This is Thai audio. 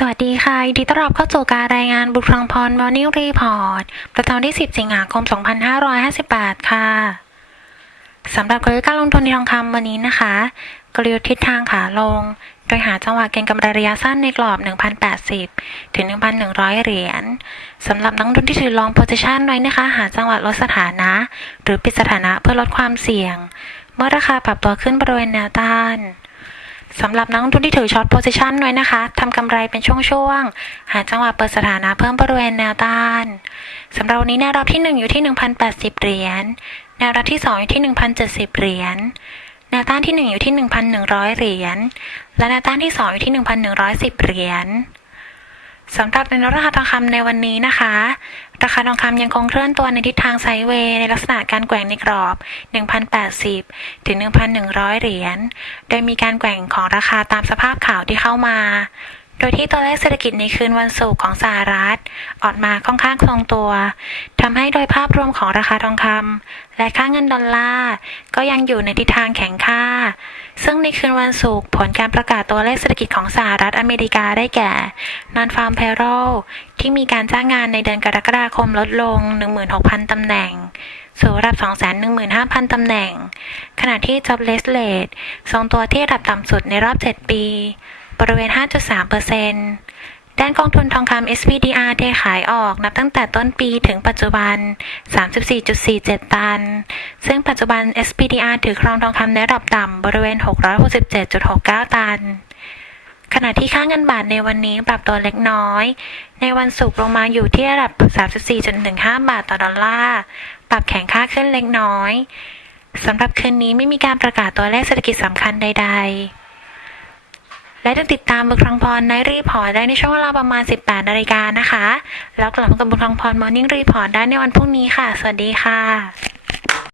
สวัสดีค่ะยินดีต้อนรับเข้าสู่การรายงานบุตรพลังพร Morning Report ประจำวันที่ 10 สิงหาคม 2558 ค่ะ สำหรับกลยุทธ์การลงทุนในทองคำวันนี้นะคะ กลยุทธ์ทิศทางขาลง โดยหาจังหวะเก็งกำไรระยะสั้นในกรอบ 1,080 ถึง 1,100 เหรียญ สำหรับนักลงทุนที่ถือ long position ไว้นะคะ หาจังหวะลดสถานะ หรือปิดสถานะเพื่อลดความเสี่ยง เมื่อราคาปรับตัวขึ้นบริเวณแนวต้าน สำหรับนักลงทุนที่ถือช็อตโพซิชันไว้นะคะทำกำไรเป็นช่วงๆ หาจังหวะเปิดสถานะเพิ่มบริเวณแนวต้านสำหรับวันนี้แนวรับที่ 1 อยู่ที่ 1,080 เหรียญ แนวรับที่ 2 อยู่ที่ 1,070 เหรียญ แนวต้านที่ 1 อยู่ที่ 1,100 เหรียญ และแนวต้านที่ 2 อยู่ที่ 1,110 เหรียญ สำหรับในราคาทองคำในวันนี้นะคะ ราคาทองคำยังคงเคลื่อนตัวในทิศทางไซด์เวย์ในลักษณะการแกว่งในกรอบ 1,080 ถึง 1,100 เหรียญ โดยมีการแกว่งของราคาตามสภาพข่าวที่เข้ามา โดยที่ตัวเลขเศรษฐกิจในคืนวันศุกร์ของสหรัฐ ออกมาค่อนข้างทรงตัวทำให้โดยภาพรวมของราคาทองคำและค่าเงินดอลลาร์ก็ยังอยู่ในทิศทางแข็งค่า ซึ่งในคืนวันศุกร์ผลการประกาศตัวเลขเศรษฐกิจของสหรัฐอเมริกาได้แก่ Non Farm Payroll ที่มีการจ้างงานในเดือนกรกฎาคมลดลง 16,000ตำแหน่งสู่ระดับ 215,000 ตำแหน่ง ขณะที่ Jobless Rate ทรงตัวที่ระดับต่ำสุดในรอบ 7 ปี บริเวณ 5.3%ด้านกองทุนทองคำ SPDR เทขายออกนับตั้งแต่ต้นปีถึงปัจจุบัน 34.47 ตัน ซึ่งปัจจุบัน SPDR ถือครองทองคำในระดับต่ำบริเวณ 667.69 ตันขณะที่ค่าเงินบาทในวันนี้ปรับตัวเล็กน้อย ในวันศุกร์ลงมาอยู่ที่ระดับ 34.15 บาทต่อดอลลาร์ ปรับแข็งค่าขึ้นเล็กน้อย สำหรับคืนนี้ไม่มีการประกาศตัวเลขเศรษฐกิจสำคัญใด ๆ และจะติดตามบุญคลังพรในรีพอร์ตได้ในช่วงเวลาประมาณ 18นาฬิกานะคะ แล้วกลับมากับบุญคลังพรมอร์นิ่งรีพอร์ตได้ในวันพรุ่งนี้ค่ะ สวัสดีค่ะ